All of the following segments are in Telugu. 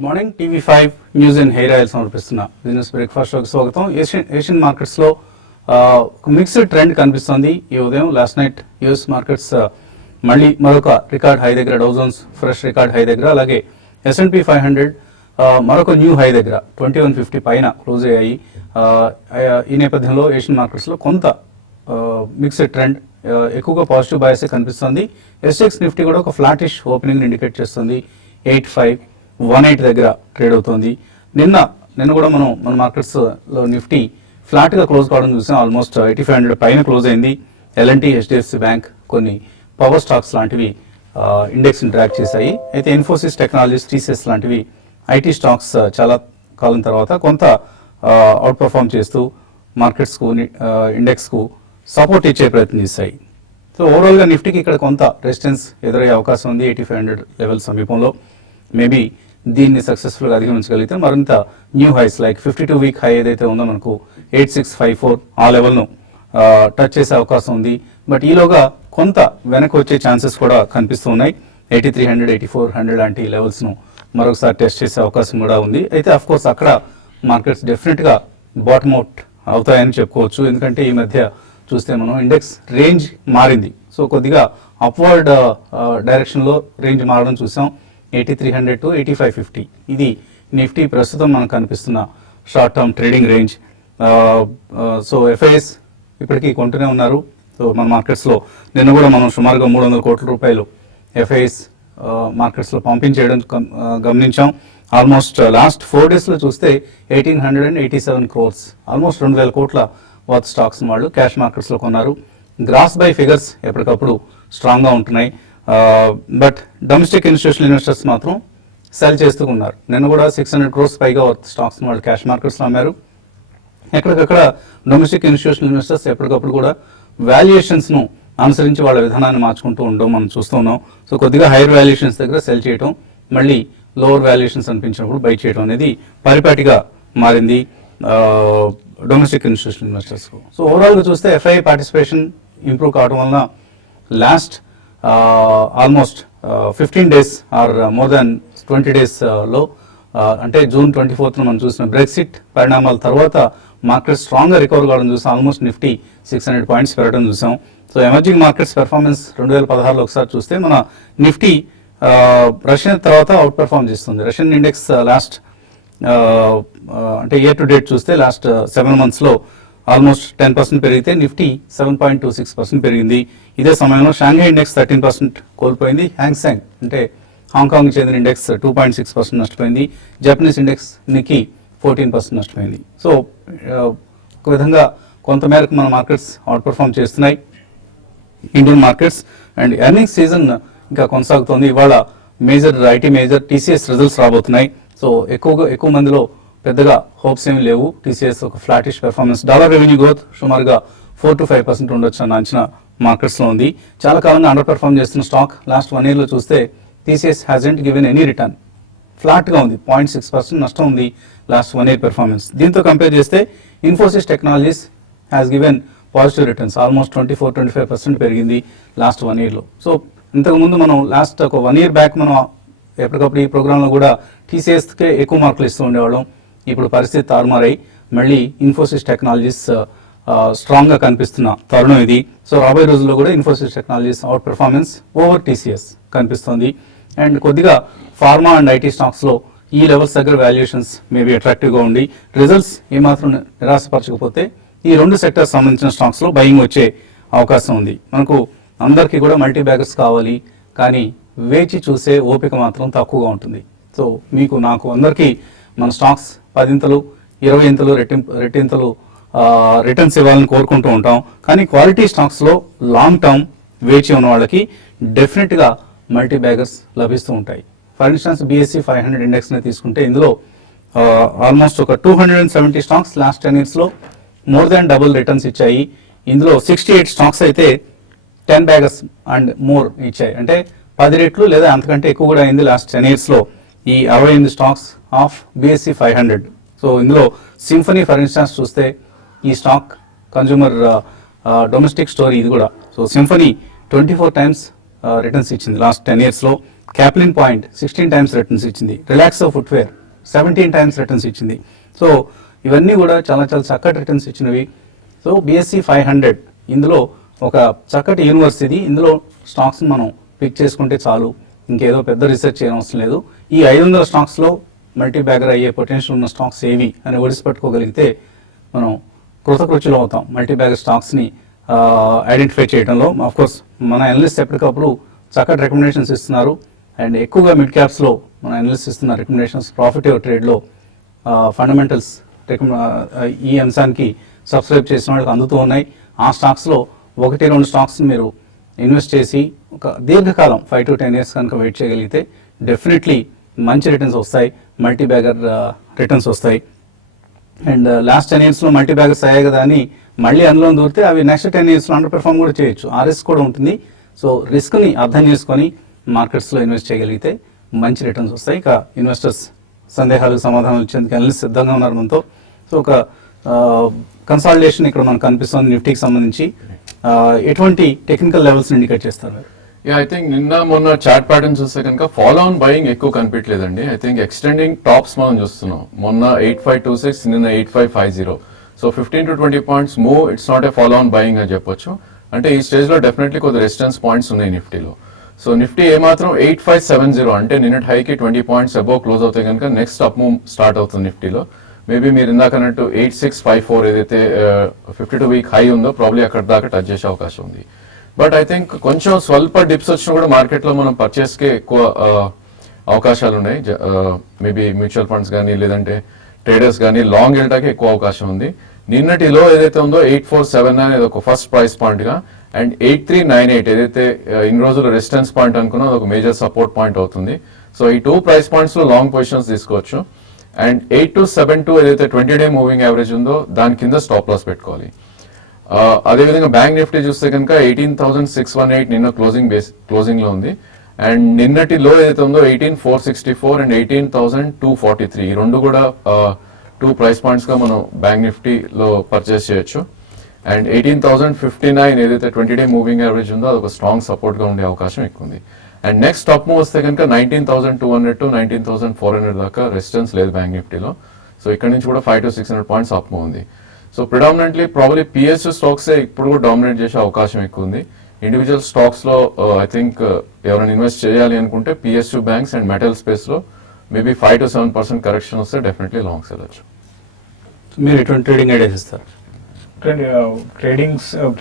Good morning. TV5 news and hair oil సమర్పిస్తున్న బిజినెస్ బ్రేక్ఫాస్ట్ షోకి స్వాగతం. ఏషియన్ మార్కెట్స్ లో మిక్స్డ్ ట్రెండ్ కనిపిస్తుంది ఈ ఉదయం. లాస్ట్ నైట్ యుఎస్ మార్కెట్స్ మళ్ళీ మరొక రికార్డ్ హై దగ్గర, Dow Jones fresh record high దగ్గర, అలాగే S&P 500 మరొక న్యూ హై దగ్గర 2150 పైన క్లోజ్ అయ్యాయి. ఈ నేపథ్యంలో ఏషియన్ మార్కెట్స్ లో కొంత మిక్స్డ్ ట్రెండ్, ఎక్కువగా పాజిటివ్ బయాస్ కనిపిస్తుంది. SX నిఫ్టీ కూడా ఒక ఫ్లాటిష్ ఓపెనింగ్ ఇండికేట్ చేస్తుంది. 8518 దగ్గర ట్రేడ్ అవుతుంది. నిన్న కూడా మన మార్కెట్స్ లో నిఫ్టీ ఫ్లాట్ గా క్లోజ్ కావడం చూసాం. ఆల్మోస్ట్ 8500 పైన క్లోజ్ అయింది. L&T, HDFC బ్యాంక్, కొన్ని పవర్ స్టాక్స్ లాంటివి ఇండెక్స్ ని ట్రాక్ చేశాయి. అయితే ఇన్ఫోసిస్ టెక్నాలజీస్, TCS లాంటివి ఐటీ స్టాక్స్ చాలా కాలం తర్వాత కొంత అవుట్ పర్ఫార్మ్ చేస్తూ మార్కెట్స్ కు, ఇండెక్స్ కు సపోర్ట్ ఇచ్చే ప్రయత్నం చేశాయి. సో ఓవరాల్ గా నిఫ్టీకి ఇక్కడ కొంత రెసిస్టెన్స్ ఎదురయ్యే అవకాశం ఉంది 8500 లెవెల్ సమీపంలో. మేబీ దీన్ని సక్సెస్ఫుల్ గా అధిగమించగలిగితే మరింత new highs like 52 week high ఏదైతే ఉందో మనకు 8654 ఆ లెవెల్ను టచ్ చేసే అవకాశం ఉంది. బట్ ఈలోగా కొంత వెనక్కి వచ్చే ఛాన్సెస్ కూడా కనిపిస్తూ ఉన్నాయి. 8300, 8400 లాంటి లెవెల్స్ ను మరొకసారి టెస్ట్ చేసే అవకాశం కూడా ఉంది. అయితే అఫ్ కోర్స్ అక్కడ మార్కెట్స్ డెఫినెట్ గా బాటమ్ అవుట్ అవుతాయని చెప్పుకోవచ్చు. ఎందుకంటే ఈ మధ్య చూస్తే మనం ఇండెక్స్ రేంజ్ మారింది. సో కొద్దిగా అప్వర్డ్ డైరెక్షన్ లో రేంజ్ మారడం చూసాం. 8300 to 8550 ఇది నిఫ్టీ ప్రస్తుతం మనకు కనిపిస్తున్న short term trading range. So FIS ఇప్పటికీ కొంటూనే ఉన్నారు. సో మన మార్కెట్స్ లో నిన్న కూడా మనం సుమారుగా 300 కోట్ల రూపాయలు FIS మార్కెట్స్ లో పంపించేయడం గమనించాం. ఆల్మోస్ట్ లాస్ట్ 4 days లో చూస్తే 1887 crores, ఆల్మోస్ట్ 2000 కోట్ల వర్త్ స్టాక్స్ వాళ్ళు క్యాష్ మార్కెట్స్ లో కొన్నారు. గ్రాస్ బై ఫిగర్స్ ఎప్పటికప్పుడు స్ట్రాంగ్ గా ఉంటున్నాయి. బట్ డొమెస్టిక్ ఇన్స్టిట్యూషనల్ ఇన్వెస్టర్స్ మాత్రం సెల్ చేస్తూ ఉన్నారు. నిన్న కూడా 600 crores పైగా వర్త్ స్టాక్స్ వాళ్ళు క్యాష్ మార్కెట్స్ లో అమ్మారు. ఎక్కడికక్కడ డొమెస్టిక్ ఇన్స్టిట్యూషనల్ ఇన్వెస్టర్స్ ఎప్పటికప్పుడు కూడా వాల్యుయేషన్స్ ను అనుసరించి వాళ్ళ విధానాన్ని మార్చుకుంటూ ఉండడం మనం చూస్తున్నాం. సో కొద్దిగా హైయర్ వాల్యుయేషన్స్ దగ్గర సెల్ చేయడం, మళ్ళీ లోవర్ వాల్యుయేషన్స్ అనిపించినప్పుడు బై చేయడం అనేది పరిపాటిగా మారింది డొమెస్టిక్ ఇన్స్టిట్యూషనల్ ఇన్వెస్టర్స్ కు. సో ఓవరాల్ గా చూస్తే FI పార్టిసిపేషన్ ఇంప్రూవ్ కావడం వలన last almost 15 days or more than 20 days లో అంటే June 24th మనం చూసిన బ్రెక్సిట్ పరిణామాల తర్వాత మార్కెట్ స్ట్రాంగ్ గా రికవర్ కావడం చూసాం. ఆల్మోస్ట్ నిఫ్టీ 600 పాయింట్స్ పెరగడం చూసాం. సో ఎమర్జింగ్ మార్కెట్స్ పెర్ఫార్మెన్స్ 2016లో ఒకసారి చూస్తే మన నిఫ్టీ రష్యన్ తర్వాత అవుట్ పెర్ఫార్మ్ చేస్తుంది. రష్యన్ ఇండెక్స్ లాస్ట్ అంటే ఇయర్ టు డేట్ చూస్తే లాస్ట్ 7 months లో ఆల్మోస్ట్ 10% పెరిగితే నిఫ్టీ 7.26% పెరిగింది. ఇదే సమయంలో షాంఘై ఇండెక్స్ 13% కోల్పోయింది. హ్యాంగ్సెంగ్ అంటే హాంకాంగ్ చెందిన ఇండెక్స్ 2.6% నష్టపోయింది. జపనీస్ ఇండెక్స్ నిక్కీ 14% నష్టపోయింది. సో ఒక విధంగా కొంతమేరకు మన మార్కెట్స్ అవుట్ పర్ఫార్మ్ చేస్తున్నాయి Indian markets. And earnings season ఇంకా కొనసాగుతోంది. ఇవాళ ఐటీ మేజర్ TCS రిజల్ట్స్ రాబోతున్నాయి. సో ఎక్కువ మందిలో పెద్దగా హోప్స్ ఏమి లేవు. TCS ఒక flattish performance, dollar revenue growth సుమారుగా 4 to 5% ఉండొచ్చు అన్న అంచనా మార్కెట్స్ లో ఉంది. చాలా కాలంగా అండర్ పెర్ఫార్మ్ చేస్తున్న స్టాక్ లాస్ట్ 1 year లో చూస్తే TCS hasn't given any return, flat గా ఉంది. 0.6% నష్టం ఉంది లాస్ట్ 1 year పెర్ఫార్మెన్స్. దీంతో కంపేర్ చేస్తే Infosys technologies has given positive returns, almost 24-25% పెరిగింది లాస్ట్ 1 year లో. సో ఇంతకుముందు మనం లాస్ట్ ఒక 1 year బ్యాక్ మనం ఎప్పటికప్పుడు ఈ ప్రోగ్రామ్ లో కూడా TCS కే ఎక్కువ మార్కులు ఇస్తూ ఉండేవాళ్ళం. ఇప్పుడు పరిస్థితి తారుమారై మళ్ళీ ఇన్ఫోసిస్ టెక్నాలజీస్ స్ట్రాంగ్ గా కనిపిస్తున్న తరుణం ఇది. సో రాబోయే రోజుల్లో కూడా Infosys technologies out performance over TCS కనిపిస్తుంది. అండ్ కొద్దిగా ఫార్మా అండ్ ఐటీ స్టాక్స్ లో ఈ లెవెల్స్ దగ్గర వాల్యుయేషన్స్ మేబీ అట్రాక్టివ్ గా ఉండి రిజల్ట్స్ ఏమాత్రం నిరాశపరచకపోతే ఈ 2 సెక్టర్స్ సంబంధించిన స్టాక్స్ లో బయింగ్ వచ్చే అవకాశం ఉంది. మనకు అందరికీ కూడా మల్టీ బ్యాగర్స్ కావాలి, కానీ వేచి చూసే ఓపిక మాత్రం తక్కువగా ఉంటుంది. సో మీకు, నాకు, అందరికీ మన స్టాక్స్ 10 20 రెట్టింతలు రిటర్న్స్ ఇవ్వాలని కోరుకుంటూ ఉంటాం. కానీ క్వాలిటీ స్టాక్స్ లో లాంగ్ టర్మ్ వేచి ఉన్న వాళ్ళకి డెఫినెట్ గా మల్టీ బ్యాగర్స్ లభిస్తూ ఉంటాయి. ఫర్ ఇన్స్టాన్స్ BSE 500 ఇండెక్స్ ని తీసుకుంటే ఇందులో ఆల్మోస్ట్ ఒక 270 స్టాక్స్ లాస్ట్ 10 years లో మోర్ దాన్ డబుల్ రిటర్న్స్ ఇచ్చాయి. ఇందులో 68 స్టాక్స్ అయితే 10 బ్యాగర్స్ అండ్ మోర్ ఇచ్చాయి. అంటే 10 రెట్లు లేదా అంతకంటే ఎక్కువ కూడా అయింది లాస్ట్ 10 years లో ఈ 68 స్టాక్స్ ఆఫ్ BSE 500. సో ఇందులో సింఫనీ ఫర్ ఇన్స్టాన్స్ చూస్తే ఈ స్టాక్ కన్జ్యూమర్ డొమెస్టిక్ స్టోరీ ఇది కూడా. సో సింఫనీ 24 times రిటర్న్స్ ఇచ్చింది లాస్ట్ 10 years లో. క్యాప్లిన్ పాయింట్ 16 టైమ్స్ రిటర్న్స్ ఇచ్చింది, రిలాక్సో ఫుట్వేర్ 17 టైమ్స్ రిటర్న్స్ ఇచ్చింది. సో ఇవన్నీ కూడా చాలా చాలా చక్కటి రిటర్న్స్ ఇచ్చినవి. సో BSE 500 ఇందులో ఒక చక్కటి యూనివర్స్ ఇది. ఇందులో స్టాక్స్ని మనం పిక్ చేసుకుంటే చాలు, ఇంకేదో పెద్ద రీసెర్చ్ చేయడం అవసరం లేదు. ఈ 500 స్టాక్స్లో మల్టీ బ్యాగర్ అయ్యే పొటెన్షియల్ ఉన్న స్టాక్స్ ఏవి అని ఒడిసి పట్టుకోగలిగితే మనం కృతకృత్యులు అవుతాం మల్టీ బ్యాగర్ స్టాక్స్ని ఐడెంటిఫై చేయడంలో. ఆఫ్కోర్స్ మన అనలిస్ట్ ఎప్పటికప్పుడు చక్కటి రికమెండేషన్స్ ఇస్తున్నారు, అండ్ ఎక్కువగా మిడ్ క్యాప్స్లో మన అనలిస్ట్ ఇస్తున్న రికమెండేషన్స్ ప్రాఫిట్ ట్రేడ్లో ఫండమెంటల్స్ ఈ అంశానికి సబ్స్క్రైబ్ చేసిన వాళ్ళకి అందుతూ ఉన్నాయి. ఆ స్టాక్స్లో 1-2 స్టాక్స్ని మీరు ఇన్వెస్ట్ చేసి ఒక దీర్ఘకాలం 5 to 10 years కనుక వెయిట్ చేయగలిగితే డెఫినెట్లీ మంచి రిటర్న్స్ వస్తాయి, మల్టీ బ్యాగర్ రిటర్న్స్ వస్తాయి. అండ్ లాస్ట్ 10 yearsలో మల్టీ బ్యాగర్స్ అయ్యాయి కదా అని మళ్ళీ అందులో దూరితే అవి నెక్స్ట్ 10 yearsలో అండర్ పెర్ఫార్మ్ కూడా చేయొచ్చు, ఆ రిస్క్ కూడా ఉంటుంది. సో రిస్క్ని అర్థం చేసుకొని మార్కెట్స్లో ఇన్వెస్ట్ చేయగలిగితే మంచి రిటర్న్స్ వస్తాయి. ఇక ఇన్వెస్టర్స్ సందేహాలకు సమాధానం ఇచ్చేందుకు అనలిస్ట్ సిద్ధంగా ఉన్నారు మనతో. సో ఒక కన్సాలిడేషన్ ఇక్కడ మనకు కనిపిస్తుంది నిఫ్టీకి సంబంధించి. ఎటువంటి టెక్నికల్ లెవెల్స్ ఇండికేట్ చేస్తారు? ఐ థింక్ నిన్న మొన్న చార్ట్ ప్యాటర్న్ చూస్తే కనుక ఫాలో ఆన్ బయింగ్ ఎక్కువ కనిపించలేదండి. ఐ థింక్ ఎక్స్టెండింగ్ టాప్స్ మనం చూస్తున్నాం. మొన్న 8526, నిన్న 8550. So 15 to 20 points move, it's not a follow on buying అని చెప్పొచ్చు. అంటే ఈ స్టేజ్ లో డెఫినెట్లీ కొద్ది రెసిస్టెన్స్ పాయింట్స్ ఉన్నాయి నిఫ్టీలో. సో నిఫ్టీ ఏమాత్రం 8570 అంటే నిన్నటి హైకి 20 పాయింట్స్ అబౌవ్ క్లోజ్ అవుతాయి కనుక నెక్స్ట్ అప్ మూవ్ స్టార్ట్ అవుతుంది నిఫ్టీలో. మేబీ మీరు ఇందాక అన్నట్టు 8654 ఏదైతే 52 వీక్ హై ఉందో ప్రాబ్లీ అక్కడ దాకా టచ్ చేసే అవకాశం ఉంది. బట్ ఐ థింక్ కొంచెం స్వల్ప డిప్స్ వచ్చినా కూడా మార్కెట్లో మనం పర్చేస్కే ఎక్కువ అవకాశాలు ఉన్నాయి. మేబీ మ్యూచువల్ ఫండ్స్ కానీ లేదంటే ట్రేడర్స్ కానీ లాంగ్ వెళ్ళటానికి ఎక్కువ అవకాశం ఉంది. నిన్నటి లో ఏదైతే ఉందో 8479 అనేది ఒక ఫస్ట్ ప్రైస్ పాయింట్ గా, అండ్ 8398 ఏదైతే ఇన్ని రోజులు రెసిస్టెన్స్ పాయింట్ అనుకున్నా అది ఒక మేజర్ సపోర్ట్ పాయింట్ అవుతుంది. సో ఈ 2 ప్రైస్ పాయింట్స్ లో లాంగ్ పొజిషన్స్ తీసుకోవచ్చు. అండ్ 8272 ఏదైతే 20-day మూవింగ్ యావరేజ్ ఉందో దాని కింద స్టాప్ లాస్ పెట్టుకోవాలి. అదేవిధంగా బ్యాంక్ నిఫ్టీ చూస్తే కనుక 18,618 నిన్న క్లోజింగ్ లో ఉంది. అండ్ నిన్నటి లో ఏదైతే ఉందో 18,464 అండ్ 18,243 ఈ రెండు కూడా 2 ప్రైస్ పాయింట్స్ గా మనం బ్యాంక్ నిఫ్టీలో పర్చేస్ చేయొచ్చు. అండ్ 18,059 ఏదైతే 20-day మూవింగ్ యావరేజ్ ఉందో అదొక స్ట్రాంగ్ సపోర్ట్ గా ఉండే అవకాశం ఎక్కువ ఉంది. అండ్ నెక్స్ట్ టాప్ మూవ్ వస్తే కనుక 19,200 to 19,400 దాకా రెసిస్టెన్స్ లేదు బ్యాంక్ నిఫ్టీలో. సో ఇక్కడ నుంచి కూడా 500 to 600 పాయింట్స్ అప్ మూవ్ ఉంది. సో ప్రిడామినెంట్లీ ప్రాబ్లీ PSU స్టాక్సే ఇప్పుడు కూడా డామినేట్ చేసే అవకాశం ఎక్కువ ఉంది. ఇండివిజువల్ స్టాక్స్ లో ఐ థింక్ ఎవరైనా ఇన్వెస్ట్ చేయాలి అనుకుంటే PSU banks and metal space లో మేబీ 5 to 7% కరెక్షన్ వస్తే డెఫినెట్లీ లాంగ్స్ వెళ్ళచ్చు. మీరు ఎటువంటి ట్రేడింగ్ ఐడియాస్ ఇస్తారు?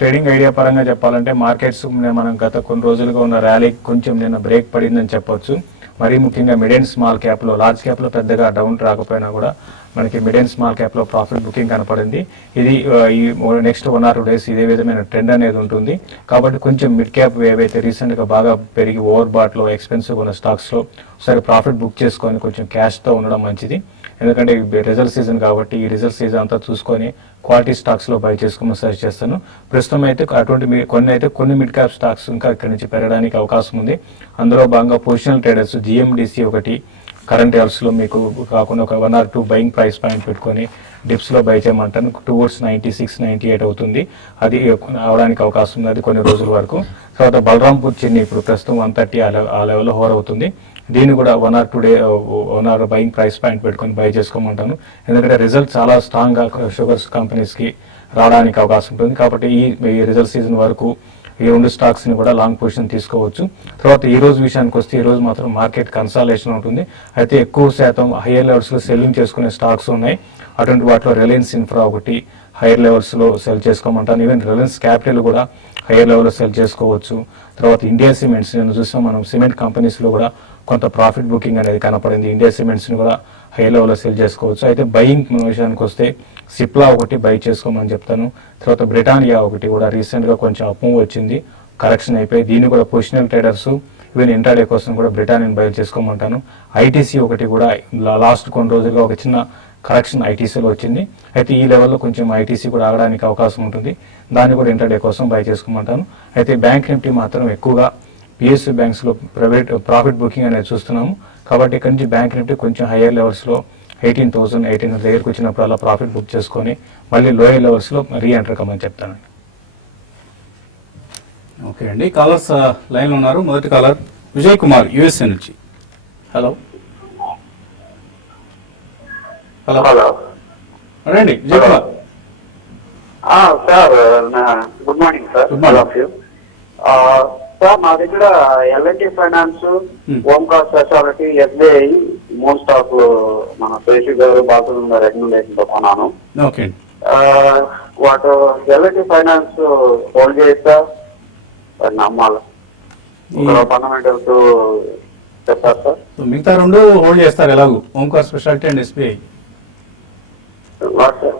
ట్రేడింగ్ ఐడియా పరంగా చెప్పాలంటే మార్కెట్స్ మనం గత కొన్ని రోజులుగా ఉన్న ర్యాలీకి కొంచెం నిన్న బ్రేక్ పడిందని చెప్పొచ్చు. మరీ ముఖ్యంగా మిడ్ అండ్ స్మాల్ క్యాప్లో, లార్జ్ క్యాప్లో పెద్దగా డౌన్ రాకపోయినా కూడా మనకి మిడ్ అండ్ స్మాల్ క్యాప్లో ప్రాఫిట్ బుకింగ్ కనపడింది. ఇది ఈ నెక్స్ట్ 1 or 2 days ఇదే విధమైన ట్రెండ్ అనేది ఉంటుంది. కాబట్టి కొంచెం మిడ్ క్యాప్ ఏవైతే రీసెంట్గా బాగా పెరిగి ఓవర్ బాట్లో ఎక్స్పెన్సివ్ ఉన్న స్టాక్స్లో సరే ప్రాఫిట్ బుక్ చేసుకొని కొంచెం క్యాష్తో ఉండడం మంచిది. ఎందుకంటే రిజల్ట్ సీజన్ కాబట్టి ఈ రిజల్ట్ సీజన్ అంతా చూసుకొని క్వాలిటీ స్టాక్స్లో బై చేసుకోమని సజెస్ట్ చేస్తాను. ప్రస్తుతం అయితే అటువంటి కొన్ని మిడ్ క్యాప్ స్టాక్స్ ఇంకా ఇక్కడ నుంచి పెరగడానికి అవకాశం ఉంది. అందులో భాగంగా పొజిషనల్ ట్రేడర్స్ GMDC ఒకటి కరెంట్ లెవెల్స్లో మీకు కాకుండా ఒక 1 or 2 బయింగ్ ప్రైస్ పాయింట్ పెట్టుకొని డిప్స్లో బై చేయమంటాను. టువర్డ్స్ 96-98 అవుతుంది, అది అవడానికి అవకాశం ఉంది అది కొన్ని రోజుల వరకు. తర్వాత బలరాంపూర్ చిన్ని ఇప్పుడు ప్రస్తుతం 130 ఆ లెవెల్లో హోర్ అవుతుంది. దీన్ని కూడా 1 or 2 1 hour buying price point పెట్టుకొని బై చేసుకోమంటాను. ఎందుకంటే రిజల్ట్ చాలా స్ట్రాంగ్గా షుగర్స్ కంపెనీస్కి రావడానికి అవకాశం ఉంటుంది. కాబట్టి ఈ రిజల్ట్ సీజన్ వరకు ఈ 2 స్టాక్స్ని కూడా లాంగ్ పొజిషన్ తీసుకోవచ్చు. తర్వాత ఈ రోజు విషయానికి వస్తే ఈ రోజు మాత్రం మార్కెట్ కన్సాలిడేషన్ ఉంటుంది. అయితే ఎక్కువ శాతం హయ్యర్ లెవెల్స్లో సెల్లింగ్ చేసుకునే స్టాక్స్ ఉన్నాయి. అటువంటి వాటిలో రిలయన్స్ ఇన్ఫ్రా ఒకటి హైయర్ లెవెల్స్లో సెల్ చేసుకోమంటాను. ఈవెన్ రిలయన్స్ క్యాపిటల్ కూడా హైయర్ లెవెల్లో సెల్ చేసుకోవచ్చు. తర్వాత ఇండియా సిమెంట్స్ నేను చూసాం, మనం సిమెంట్ కంపెనీస్లో కూడా కొంత ప్రాఫిట్ బుకింగ్ అనేది కనపడింది. ఇండియా సిమెంట్స్ని కూడా హై లెవెల్లో సెల్ చేసుకోవచ్చు. అయితే బయింగ్ విషయానికి వస్తే సిప్లా ఒకటి బై చేసుకోమని చెప్తాను. తర్వాత బ్రిటానియా ఒకటి కూడా రీసెంట్గా కొంచెం అప్ మూవ్ వచ్చింది, కరెక్షన్ అయిపోయి దీన్ని కూడా పొజిషనల్ ట్రేడర్స్ ఈవెన్ ఇంట్రాడే కోసం కూడా బ్రిటానియాని బై చేసుకోమంటాను. ITC ఒకటి కూడా లాస్ట్ కొన్ని రోజులుగా ఒక చిన్న కరెక్షన్ ITCలో వచ్చింది. అయితే ఈ లెవెల్లో కొంచెం ITC కూడా ఆగడానికి అవకాశం ఉంటుంది, దాన్ని కూడా ఇంట్రాడే కోసం బై చేసుకోమంటాను. అయితే బ్యాంక్ నిఫ్టీ మాత్రం ఎక్కువగా PSU బ్యాంక్స్లో ప్రాఫిట్ బుకింగ్ అనేది చూస్తున్నాము. కాబట్టి ఇక్కడ నుంచి బ్యాంక్ నిఫ్టీ కొంచెం హయ్యర్ లెవెల్స్లో 18,000-1800 దగ్గరకు వచ్చినప్పుడు అలా ప్రాఫిట్ బుక్ చేసుకొని మళ్ళీ లోయర్ లెవెల్స్లో రీఎంటర్ కమ్మని చెప్తాను. ఓకే అండి, కాలర్స్ లైన్లో ఉన్నారు. మొదటి కాలర్ విజయ్ కుమార్ యుఎస్ఏ నుంచి. హలో హలో హలో రండి Vijay Kumar. Sir good morning sir. Good morning. All of you. Sir మా దగ్గర LNT finance, Omkar speciality, SBI మూడు స్టాక్ మన శేషు గారు బాసు గారు రికమెండేషన్ తో కొన్నాను. ఓకే అండి. వాటి ఎల్ఎన్టీ ఫైనాన్స్ హోల్డ్ చేస్తా నమ్మాలి ఫండమెంటల్స్ చెప్తారు సార్. సో మిగతా రెండు హోల్డ్ చేస్తారు ఎలాగూ, Omkar speciality and SBI. What sir?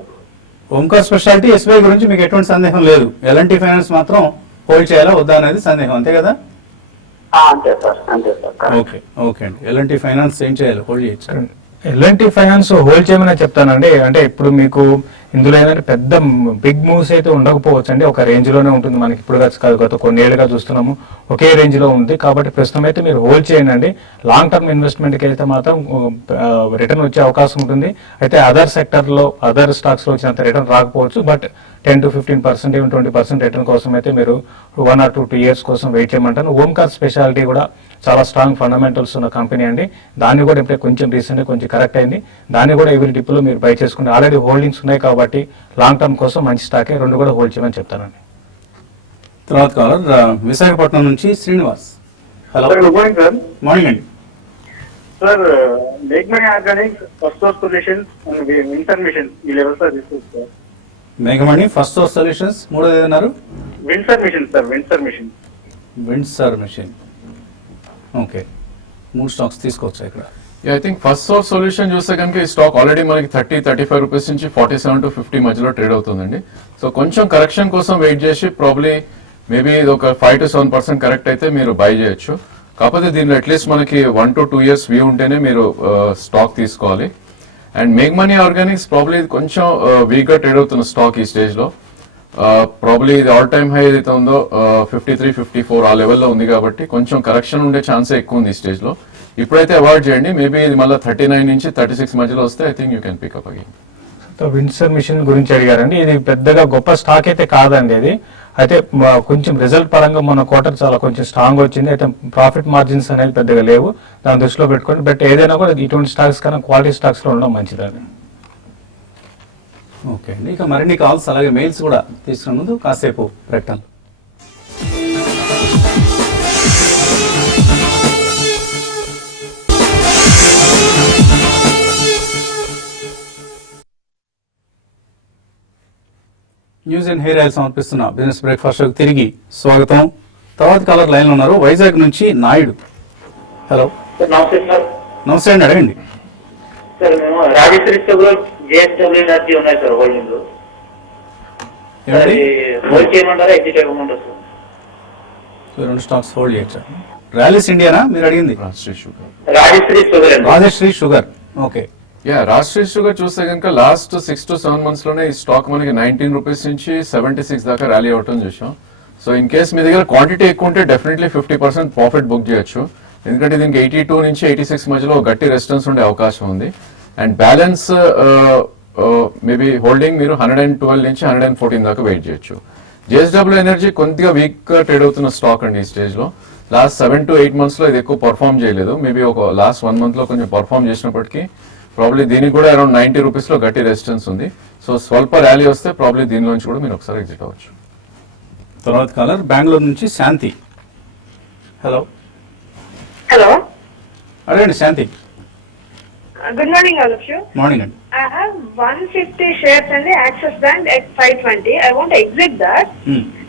Omkar speciality SBI గురించి మీకు ఎటువంటి సందేహం లేదు. ఎల్ఎన్టీ ఫైనాన్స్ మాత్రం హోల్డ్ చేయాలా వద్దా అనేది సందేహం, అంతే కదా? అంతే సార్, అంతే సార్. ఓకే ఓకే అండి. ఎల్ఎన్టీ ఫైనాన్స్ ఏం చేయాలి, హోల్డ్ చేయొచ్చు. ఎల్ఎన్టీ ఫైనాన్స్ హోల్డ్ చేయమని చెప్తానండి. అంటే ఇప్పుడు మీకు ఇందులో ఏంటంటే పెద్ద బిగ్ మూవ్స్ అయితే ఉండకపోవచ్చు అండి. ఒక రేంజ్ లోనే ఉంటుంది. మనకి ఇప్పుడు కాదు, గత కొన్నేళ్ళుగా చూస్తున్నాము ఒకే రేంజ్ లో ఉంది. కాబట్టి ప్రస్తుతం అయితే మీరు హోల్డ్ చేయండి. లాంగ్ టర్మ్ ఇన్వెస్ట్మెంట్ కి అయితే మాత్రం రిటర్న్ వచ్చే అవకాశం ఉంటుంది. అయితే అదర్ సెక్టర్ లో, అదర్ స్టాక్స్ లో వచ్చినంత రిటర్న్ రాకపోవచ్చు. బట్ 10 to 15%, even 20% రిటర్న్ కోసం అయితే మీరు 1 or 2 years కోసం వెయిట్ చేయమంటాను. ఓంకార్ స్పెషాలిటీ కూడా చాలా స్ట్రాంగ్ ఫండమెంటల్స్ ఉన్న కంపెనీ అండి. దాన్ని కూడా ఇప్పుడే కొంచెం రీసెంట్గా కొంచెం కరెక్ట్ అయింది. దాన్ని కూడా ఎవరి డిప్లో మీరు బై చేసుకుంటే ఆల్రెడీ హోల్డింగ్స్ ఉన్నాయి కాబట్టి లాంగ్ టర్మ్ కోసం మంచి స్టాకే, రెండు కూడా హోల్డ్ చేయమని చెప్తానండి. తర్వాత కాలర్ విశాఖపట్నం నుంచి Srinivas. Hello good morning sir. Morning అండి. సార్ మేఘమణి Organics, First Source Solutions and Windsor Machine ఈ లెవెల్ సార్ తీసుకోవచ్చు సార్. మేఘమణి, ఫస్ట్ సోర్స్ సొల్యూషన్స్, మూడోది ఏదన్నారు? Windsor Machine sir, Windsor Machine. Windsor Machine. Okay, మూడు స్టాక్స్ తీసుకోవచ్చు ఇక్కడ. I think First Source Solution చూస్తే కనుక ఈ స్టాక్ ఆల్రెడీ మనకి 30-35 రూపీస్ నుంచి 47 to 50 మధ్యలో ట్రేడ్ అవుతుందండి. సో కొంచెం కరెక్షన్ కోసం వెయిట్ చేసి ప్రాబ్లీ మేబీ ఇది ఒక 5 to 7% కరెక్ట్ అయితే మీరు బై చేయొచ్చు. కాకపోతే దీనిలో అట్లీస్ట్ మనకి 1 to 2 years వ్యూ ఉంటేనే మీరు స్టాక్ తీసుకోవాలి. అండ్ మేఘమణి ఆర్గానిక్స్ ప్రాబ్లీ కొంచెం వీక్ గా ట్రేడ్ అవుతున్న స్టాక్ ఈ స్టేజ్ లో. ప్రాబ్లీ ఇది ఆల్ టైమ్ హై ఏదైతే ఉందో 53-54 ఆ లెవెల్లో ఉంది కాబట్టి కొంచెం కరెక్షన్ ఉండే ఛాన్సే ఎక్కువ ఉంది ఈ స్టేజ్ లో. ఇప్పుడైతే అవాయిడ్ చేయండి. మేబీ ఇది మళ్ళీ 39 నుంచి 36 మధ్యలో వస్తే I think you can pick up again. Windsor machine గురించి అడిగారండి. ఇది పెద్దగా గొప్ప స్టాక్ అయితే కాదండి. ఇది అయితే కొంచెం రిజల్ట్ పరంగా మన క్వార్టర్ చాలా కొంచెం స్ట్రాంగ్ వచ్చింది. అయితే ప్రాఫిట్ మార్జిన్స్ అనేది పెద్దగా లేవు, దాని దృష్టిలో పెట్టుకోండి. బట్ ఏదైనా కూడా ఇటువంటి స్టాక్స్ కన్నా క్వాలిటీ స్టాక్స్ లో ఉండడం మంచిదండి. ఓకే అండి. ఇక మరిన్ని కాల్స్ అలాగే మెయిల్స్ కూడా తీసుకునే ముందు కాసేపు ప్రకటనలు. న్యూస్ అండ్ హెయిర్ ఆయిల్ సమర్పిస్తున్న బిజినెస్ బ్రేక్ఫాస్ట్ షోకి తిరిగి స్వాగతం. తర్వాత కాలర్ లైన్లో ఉన్నారు, వైజాగ్ నుంచి నాయుడు. హలో నమస్తే సార్. నమస్తే అండి, అడగండి. సార్ మేము రాజేశ్వరి స్టోర్, జేఎస్డబ్ల్యూ ఎనర్జీ ఉన్నాయి సార్ హోల్డింగ్. ఏమండి? హోల్డ్ చేయమంటారా, ఎగ్జిట్ ఇవ్వమంటారా సార్? సో రెండు స్టాక్స్ హోల్డ్ చేయొచ్చా? ర్యాలీస్ ఇండియానా మీరు అడిగింది? రాజశ్రీ షుగర్. రాజేశ్వరి స్టోర్ అండి. Rajshree sugar. Okay. Rajshree sugar చూస్తే కనుక లాస్ట్ 6 to 7 months లోనే ఈ స్టాక్ మనకి 19 రూపీస్ నుంచి 76 దాకా ర్యాలీ అవటం చూసాం. సో ఇన్ కేస్ మీ దగ్గర క్వాంటిటీ ఎక్కువ ఉంటే డెఫినెట్లీ 50% ప్రాఫిట్ బుక్ చేయొచ్చు. ఎందుకంటే దీనికి 82 నుంచి 86 మధ్యలో గట్టి రెసిస్టెన్స్ ఉండే అవకాశం ఉంది. అండ్ బ్యాలెన్స్ మేబీ హోల్డింగ్ మీరు 112 నుంచి 114 దాకా వెయిట్ చేయొచ్చు. జేఎస్డబ్ల్యూ ఎనర్జీ కొద్దిగా వీక్ గా ట్రేడ్ అవుతున్న స్టాక్ అండి ఈ స్టేజ్ లో. లాస్ట్ 7 to 8 months లో ఇది ఎక్కువ పర్ఫామ్ చేయలేదు. మేబీ ఒక లాస్ట్ 1 month లో కొంచెం పర్ఫామ్ చేసినప్పటికీ ప్రాబ్లీ దీనికి కూడా అరౌండ్ 90 రూపీస్ లో గట్టి రెసిస్టెన్స్ ఉంది. సో స్వల్ప ర్యాలీ వస్తే ప్రాబ్లీ దీనిలోంచి కూడా మీరు ఒకసారి ఎగ్జిట్ అవ్వచ్చు. తర్వాత కాలర్ బెంగళూరు నుంచి శాంతి. Hello Hello. అడగండి Shanti. Good morning, all of you. Morning అండి. I have 150 shares in the Axis Bank at 520. I want to exit that,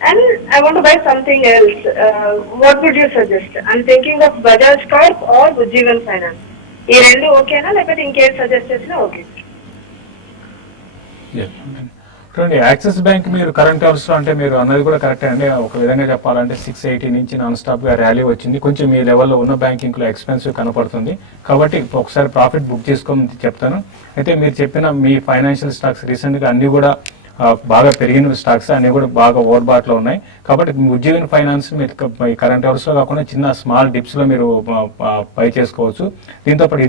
and I want to buy something else. What would you suggest? I'm thinking of Bajaj Corp or Ujjivan Finance. ఈ రెండు ఓకేనా, లేకపోతే ఇంకేం సజెస్ట్ చేసినా ఓకే? చూడండి, యాక్సిస్ బ్యాంక్ మీరు కరెంట్ అవర్స్ లో అంటే మీరు అన్నది కూడా కరెక్టే అండి. ఒక విధంగా చెప్పాలంటే 680 నుంచి నాన్ స్టాప్ గా ర్యాలీ వచ్చింది. కొంచెం మీ లెవెల్లో ఉన్న బ్యాంకింగ్ లో ఎక్స్పెన్సివ్ కనపడుతుంది కాబట్టి ఒకసారి ప్రాఫిట్ బుక్ చేసుకోమని చెప్తాను. అయితే మీరు చెప్పిన మీ ఫైనాన్షియల్ స్టాక్స్ రీసెంట్ గా అన్ని కూడా బాగా పెరిగిన స్టాక్స్ అన్ని కూడా బాగా ఓవర్బాట్ లో ఉన్నాయి. కాబట్టి ఉజ్జీవన్ ఫైనాన్స్ మీరు కరెంట్ అవర్స్ లో కాకుండా చిన్న స్మాల్ డిప్స్ లో మీరు బై చేసుకోవచ్చు. దీంతో పాటు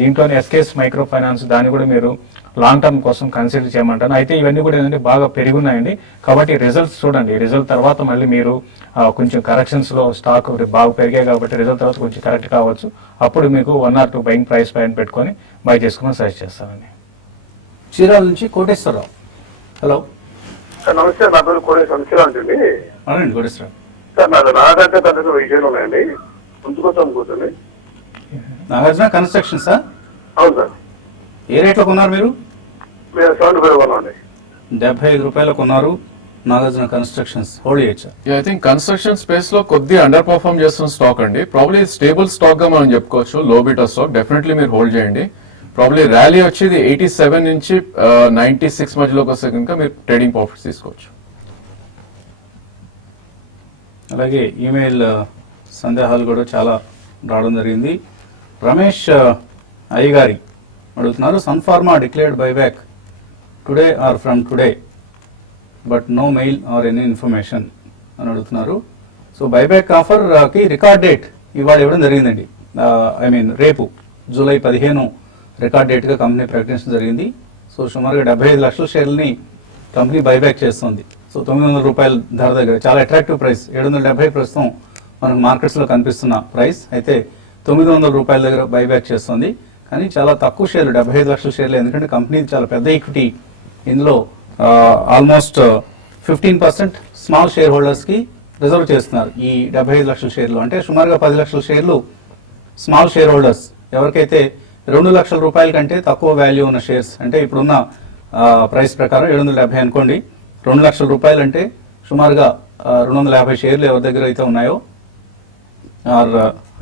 దీంట్లోనే ఎస్కేఎస్ మైక్రో ఫైనాన్స్ దాన్ని కూడా మీరు లాంగ్ టర్మ్ కోసం కన్సిడర్ చేయమంటాను. అయితే ఇవన్నీ కూడా ఏంటంటే బాగా పెరుగున్నాయండి, కాబట్టి రిజల్ట్స్ చూడండి. రిజల్ట్ తర్వాత మళ్ళీ మీరు కొంచెం కరెక్షన్స్లో స్టాక్ బాగా పెరిగాయి కాబట్టి రిజల్ట్ తర్వాత కొంచెం కరెక్ట్ కావచ్చు. అప్పుడు మీకు 1 or 2 బయింగ్ ప్రైస్ పైన పెట్టుకొని బై చేసుకోమని సజెస్ట్ చేస్తానండి. చీరాల నుంచి కోటేశ్వరరావు. హలో. సార్ నమస్తే, నా పేరు కోడే సంస్థ అంటుంది. అవునండి కోటేశ్వరరావు. సార్ నాది నాకంటే పెద్దగా విషయాలు ఉన్నాయండి, ముందుకొచ్చి అమ్ముకుంటుంది. Nagarjuna construction sir. అవును సార్. ఏ రేట్లో కొన్నారు మీరు? మేము 75 కొన్నామండి. 75 రూపాయలు కొన్నారు. నాగార్జున కన్స్ట్రక్షన్స్ హోల్డ్ చేయొచ్చా? ఐ థింక్ కన్స్ట్రక్షన్ స్పేస్ లో కొద్దిగా అండర్ పర్ఫార్మ్ చేస్తున్న స్టాక్ అండి. ప్రాబ్లీ స్టేబుల్ స్టాక్ గా మనం చెప్పుకోవచ్చు. లో బీటా స్టాక్ డెఫినెట్లీ మీరు హోల్డ్ చేయండి. ప్రాబ్లీ ర్యాలీ వచ్చేది 87 నుంచి 96 మధ్యలోకి వస్తే కనుక మీరు ట్రేడింగ్ ప్రాఫిట్స్ తీసుకోవచ్చు. అలాగే ఈమెయిల్ సందేహాలు కూడా చాలా రావడం జరిగింది. రమేష్ అయ్యగారి అడుగుతున్నారు, Sun pharma declared buyback today or from today but no mail or any information అని అడుగుతున్నారు. సో బైబ్యాక్ ఆఫర్ కి రికార్డ్ డేట్ ఇవాళ ఇవ్వడం జరిగిందండి. రేపు జూలై 15 రికార్డ్ డేట్గా కంపెనీ ప్రకటించడం జరిగింది. సో సుమారుగా 75 లక్షల షేర్లని కంపెనీ బైబ్యాక్ చేస్తుంది. సో 900 రూపాయల ధర దగ్గర చాలా అట్రాక్టివ్ ప్రైస్. 770 ప్రస్తుతం మనకు మార్కెట్స్లో కనిపిస్తున్న ప్రైస్. అయితే 900 రూపాయల దగ్గర బైబ్యాక్ చేస్తుంది. కానీ చాలా తక్కువ షేర్లు, 75 లక్షల షేర్లు. ఎందుకంటే కంపెనీ చాలా పెద్ద ఈక్విటీ. ఇందులో ఆల్మోస్ట్ 15% స్మాల్ షేర్ హోల్డర్స్కి రిజర్వ్ చేస్తున్నారు ఈ 75 లక్షల షేర్లు. అంటే సుమారుగా 10 లక్షల షేర్లు స్మాల్ షేర్ హోల్డర్స్ ఎవరికైతే 2 లక్షల రూపాయల కంటే తక్కువ వాల్యూ ఉన్న షేర్స్, అంటే ఇప్పుడున్న ప్రైస్ ప్రకారం 770 అనుకోండి, 2 లక్షల రూపాయలు అంటే సుమారుగా 250 షేర్లు ఎవరి దగ్గర అయితే ఉన్నాయో, or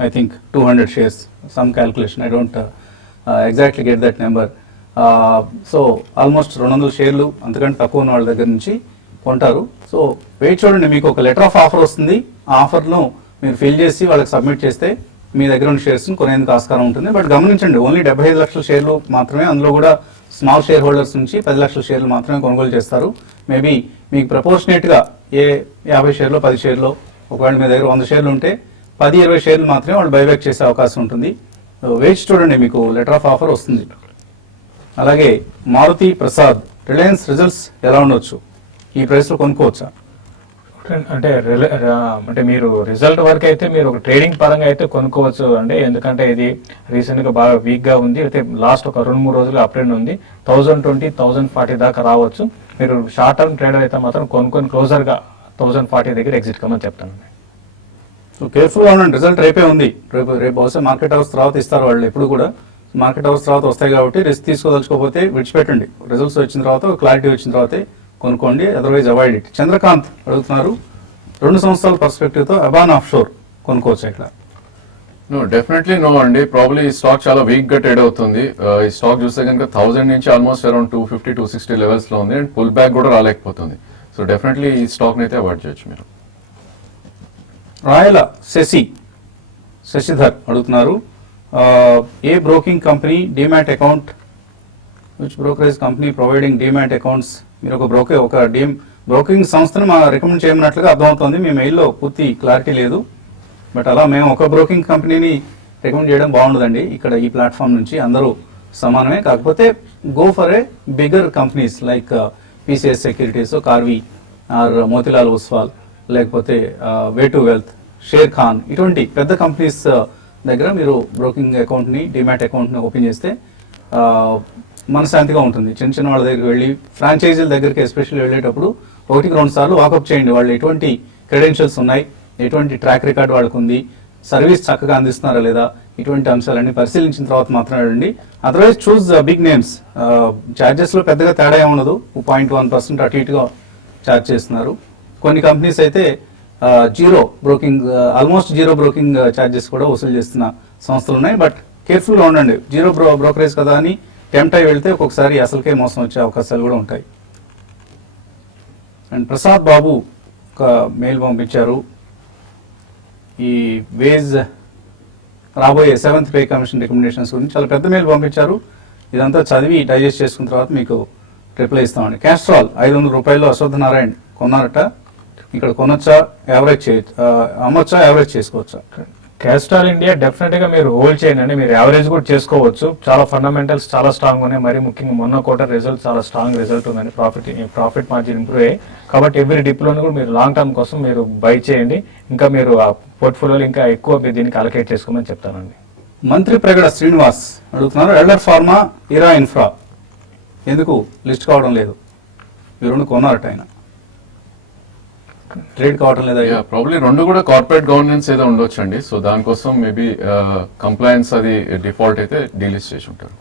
I think 200 shares, some calculation, I don't exactly get that number. So almost 200 షేర్లు అంతకంటే తక్కువ ఉన్న వాళ్ళ దగ్గర నుంచి కొంటారు. సో వెయిట్ చూడండి, మీకు ఒక లెటర్ ఆఫ్ ఆఫర్ వస్తుంది. ఆ ఆఫర్ను మీరు ఫిల్ చేసి వాళ్ళకి సబ్మిట్ చేస్తే మీ దగ్గర ఉన్న షేర్స్ని కొనేందుకు ఆస్కారం ఉంటుంది. బట్ గమనించండి, ఓన్లీ 75 లక్షల షేర్లు మాత్రమే, అందులో కూడా స్మాల్ షేర్ హోల్డర్స్ నుంచి 10 లక్షల షేర్లు మాత్రమే కొనుగోలు చేస్తారు. మేబీ మీకు ప్రపోర్షనేట్గా 50 షేర్లు 10 షేర్లు, ఒకవేళ మీ దగ్గర 100 షేర్లు ఉంటే 10-20 షేర్లు మాత్రమే వాళ్ళు బైబ్యాక్ చేసే అవకాశం ఉంటుంది. వెయిట్ చూడండి, మీకు లెటర్ ఆఫ్ ఆఫర్ వస్తుంది. అలాగే మారుతి ప్రసాద్, రిలయన్స్ రిజల్ట్స్ ఎలా ఉండొచ్చు? ఈ ప్రైస్లో కొనుక్కోవచ్చా? అంటే మీరు రిజల్ట్ వరకు అయితే మీరు ఒక ట్రేడింగ్ పరంగా అయితే కొనుక్కోవచ్చు అండి. ఎందుకంటే ఇది రీసెంట్గా బాగా వీక్గా ఉంది. అయితే లాస్ట్ ఒక 2-3 రోజులు అప్ ట్రెండ్ ఉంది. 1020, 1040 దాకా రావచ్చు. మీరు షార్ట్ టర్మ్ ట్రేడర్ అయితే మాత్రం కొనుక్కొని క్లోజర్గా 1040 దగ్గర ఎగ్జిట్ కమని చెప్తాను. సో కేర్ఫుల్గా ఉండండి, రిజల్ట్ రేపే ఉంది. రేపు బహుశా మార్కెట్ అవర్స్ తర్వాత ఇస్తారు వాళ్ళు. ఎప్పుడు కూడా మార్కెట్ అవర్స్ తర్వాత వస్తాయి కాబట్టి రిస్క్ తీసుకోదలుచుకోకపోతే విడిచిపెట్టండి. రిజల్ట్స్ వచ్చిన తర్వాత, క్లారిటీ వచ్చిన తర్వాతే కొనుక్కోండి, అదర్వైజ్ అవాయిడ్ ఇట్. చంద్రకాంత్ అడుగుతున్నారు, 2 సంవత్సరాల పర్స్పెక్టివ్తో అబాన్ ఆఫ్ షోర్ కొనుక్కోవచ్చు ఇక్కడ? నో, డెఫినెట్లీ నో అండి. ప్రాబ్లీ ఈ స్టాక్ చాలా వీక్ గా ట్రేడ్ అవుతుంది. ఈ స్టాక్ చూస్తే కనుక 1000 నుంచి ఆల్మోస్ట్ అరౌండ్ 250-260 లెవెల్స్ లో ఉంది అండ్ పుల్ బ్యాక్ కూడా రాలేకపోతుంది. సో డెఫినెట్లీ ఈ స్టాక్ అయితే అవాయిడ్ చేయొచ్చు మీరు. రాయల శశిధర్ అడుగుతున్నారు, ఏ broking company demat account, which brokerage company providing demat accounts? మీరు ఒక బ్రోకింగ్ సంస్థను మా రికమెండ్ చేయమన్నట్లుగా అర్థమవుతుంది. మీ మెయిల్లో పూర్తి క్లారిటీ లేదు. బట్ అలా మేము ఒక బ్రోకింగ్ కంపెనీని రికమెండ్ చేయడం బాగుండదండి. ఇక్కడ ఈ ప్లాట్ఫామ్ నుంచి అందరూ సమానమే. కాకపోతే go for a bigger companies like PCS securities, Karvy or Motilal Oswal, లేకపోతే వే2 వెల్త్, షేర్ ఖాన్, ఇటువంటి పెద్ద కంపెనీస్ దగ్గర మీరు బ్రోకింగ్ అకౌంట్ని, డిమాట్ అకౌంట్ని ఓపెన్ చేస్తే మనశాంతిగా ఉంటుంది. చిన్న చిన్న వాళ్ళ దగ్గరికి వెళ్ళి, ఫ్రాంచైజీల దగ్గరికి ఎస్పెషల్లీ వెళ్ళేటప్పుడు 1-2 సార్లు వాకప్ చేయండి. వాళ్ళు ఎటువంటి క్రెడెన్షియల్స్ ఉన్నాయి, ఎటువంటి ట్రాక్ రికార్డ్ వాళ్ళకు ఉంది, సర్వీస్ చక్కగా అందిస్తున్నారా లేదా, ఇటువంటి అంశాలన్నీ పరిశీలించిన తర్వాత మాత్రం వెళ్ళండి. అదర్వైజ్ చూస్ బిగ్ నేమ్స్. ఛార్జెస్లో పెద్దగా తేడా ఏముండదు, 0.1% అటు ఇటుగా ఛార్జ్ చేస్తున్నారు. కొన్ని కంపెనీస్ అయితే ఆల్మోస్ట్ జీరో బ్రోకింగ్ ఛార్జెస్ కూడా వసూలు చేస్తున్న సంస్థలు ఉన్నాయి. బట్ కేర్ఫుల్గా ఉండండి, జీరో బ్రోకరేజ్ కదా అని టెంప్ట్ అయి వెళ్తే ఒక్కొక్కసారి అసలుకే మోసం వచ్చే అవకాశాలు కూడా ఉంటాయి. అండ్ ప్రసాద్ బాబు ఒక మెయిల్ పంపించారు, ఈ వేజ్ రాబోయే 7th పే కమిషన్ రికమెండేషన్స్ గురించి చాలా పెద్ద మెయిల్ పంపించారు. ఇదంతా చదివి డైజెస్ట్ చేసుకున్న తర్వాత మీకు రిప్లై ఇస్తామండి. క్యాస్ట్రాల్ 500 రూపాయలు అశ్వత్థనారాయణ కొన్నారట. ఇక్కడ కొనొచ్చా, యావరేజ్ అమ్మొచ్చా, యావరేజ్ చేసుకోవచ్చా? క్యాస్ట్రాల్ ఇండియా డెఫినెట్ గా మీరు హోల్డ్ చేయండి అండి. మీరు యావరేజ్ కూడా చేసుకోవచ్చు. చాలా ఫండమెంటల్స్ చాలా స్ట్రాంగ్ ఉన్నాయి. మరి ముఖ్యంగా మొన్న క్వార్టర్ రిజల్ట్ చాలా స్ట్రాంగ్ రిజల్ట్ ఉందండి. ప్రాఫిట్ మార్జిన్ ఇంప్రూవ్ అయ్యి, కాబట్టి ఎవ్రీ డిప్ లోను కూడా మీరు లాంగ్ టర్మ్ కోసం మీరు బై చేయండి. ఇంకా మీరు ఆ పోర్ట్ఫోలియోలో ఇంకా ఎక్కువ మీరు దీనికి అలొకేట్ చేసుకోమని చెప్తానండి. మంత్రి ప్రగడ శ్రీనివాస్ అడుగుతున్నారు, ఎల్డర్ ఫార్మా, ఇరా ఇన్ఫ్రా ఎందుకు లిస్ట్ కావడం లేదు? మీరు రెండు కొన్నారట ఆయన, ట్రేడ్ కావడం లేదా? ప్రాబ్లీ రెండు కూడా కార్పొరేట్ గవర్నెన్స్ ఏదో ఉండొచ్చు అండి. సో దానికోసం మేబీ కంప్లైన్స్ అది డిఫాల్ట్ అయితే డీలిస్ట్ చేసి ఉంటారు.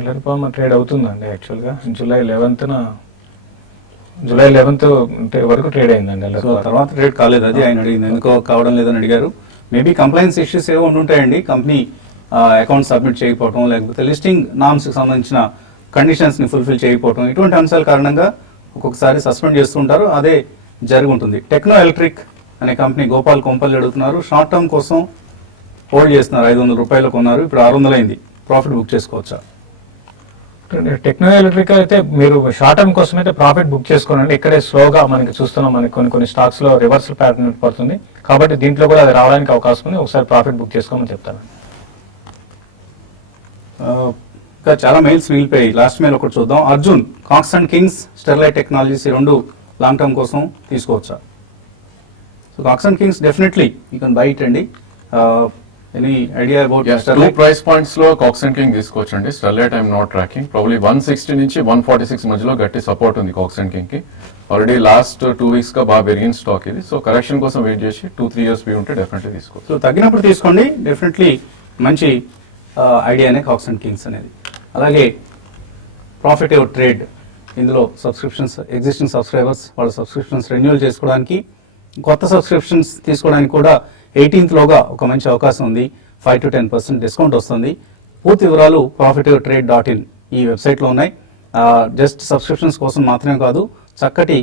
ఎల్ఆర్ఫార్మా ట్రేడ్ అవుతుందండి. యాక్చువల్గా జూలై 11th వరకు ట్రేడ్ అయిందండి. సో తర్వాత ట్రేడ్ కాలేదు, అది ఆయన అడిగింది, ఎందుకో కావడం లేదని అడిగారు. మేబీ కంప్లైన్స్ ఇష్యూస్ ఏవో ఉండుంటాయండి. కంపెనీ అకౌంట్ సబ్మిట్ చేయకపోవడం, లేకపోతే లిస్టింగ్ నామ్స్కి సంబంధించిన కండిషన్స్ని ఫుల్ఫిల్ చేయకపోవడం, ఇటువంటి అంశాల కారణంగా ఒక్కొక్కసారి సస్పెండ్ చేస్తుంటారు. అదే జరిగి ఉంటుంది. టెక్నో ఎలక్ట్రిక్ అనే కంపెనీ గోపాల్ కొంపల్లి అడుగుతున్నారు, షార్ట్ టర్మ్ కోసం హోల్డ్ చేస్తున్నారు, 500 రూపాయలు కొన్నారు, ఇప్పుడు 600 అయింది, ప్రాఫిట్ బుక్ చేసుకోవచ్చా? టెక్నో ఎలక్ట్రిక్ అయితే మీరు షార్ట్ టర్మ్ కోసం అయితే ప్రాఫిట్ బుక్ చేసుకోనండి. ఇక్కడే స్లోగా మనకి చూస్తున్నాం, మనకి కొన్ని స్టాక్స్ లో రివర్సల్ ప్యాటర్న్ పడుతుంది, కాబట్టి దీంట్లో కూడా అది రావడానికి అవకాశం ఉంది. ఒకసారి ప్రాఫిట్ బుక్ చేసుకోమని చెప్తాను. ఇంకా చాలా మెయిల్స్ మిగిలిపోయి, లాస్ట్ మెయిల్ ఒకటి చూద్దాం. Arjun, Cox and Kings, Sterlite Technologies ఈ రెండు లాంగ్ టర్మ్ కోసం తీసుకోవచ్చా? So Cox and Kings definitely you can buy it అండి. Any idea about two price points లో కాక్స్ అండ్ కింగ్ తీసుకోవచ్చు అండి. Sterlite I'm not tracking. Probably 160 నుంచి 146 మధ్యలో గట్టి సపోర్ట్ ఉంది కాక్స్ అండ్ కింగ్ కి. ఆల్రెడీ లాస్ట్ 2 వీక్స్ గా బాగా పెరిగిన స్టాక్ ఇది. సో కరెక్షన్ కోసం వెయిట్ చేసి 2-3 ఇయర్స్ వ్యూ ఉంటే డెఫినెట్లీ తీసుకోవచ్చు. సో తగ్గినప్పుడు తీసుకోండి, డెఫినెట్లీ మంచి ఐడియానే కాక్స్ అండ్ కింగ్స్ అనేది. అలాగే ప్రాఫిట్ ఎవర్ ట్రేడ్, ఇందులో సబ్స్క్రిప్షన్స్, ఎగ్జిస్టింగ్ సబ్స్క్రైబర్స్ వాళ్ళ సబ్స్క్రిప్షన్స్ రెన్యూవల్ చేసుకోవడానికి, కొత్త సబ్స్క్రిప్షన్స్ తీసుకోవడానికి కూడా 18th లోగా ఒక మంచి అవకాశం ఉంది. 5 to 10% డిస్కౌంట్ వస్తుంది. పూర్తి వివరాలు profitevertrade.in ఈ వెబ్సైట్లో ఉన్నాయి. జస్ట్ సబ్స్క్రిప్షన్స్ కోసం మాత్రమే కాదు, చక్కటి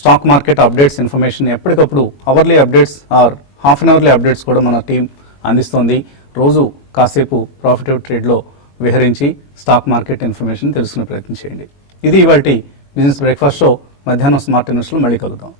స్టాక్ మార్కెట్ అప్డేట్స్, ఇన్ఫర్మేషన్ ఎప్పటికప్పుడు hourly updates or half an hourly updates కూడా మన టీం అందిస్తుంది. రోజు కాసేపు ప్రాఫిట్ ఎవర్ ట్రేడ్లో విహరించి స్టాక్ మార్కెట్ ఇన్ఫర్మేషన్ తెలుసుకునే ప్రయత్నం చేయండి. ఇది ఇవాల్టి బిజినెస్ బ్రేక్ఫాస్ట్ షో. మధ్యాహ్నం స్మార్ట్ ఇన్వెస్ట్లో మళ్ళీ కలుద్దాం.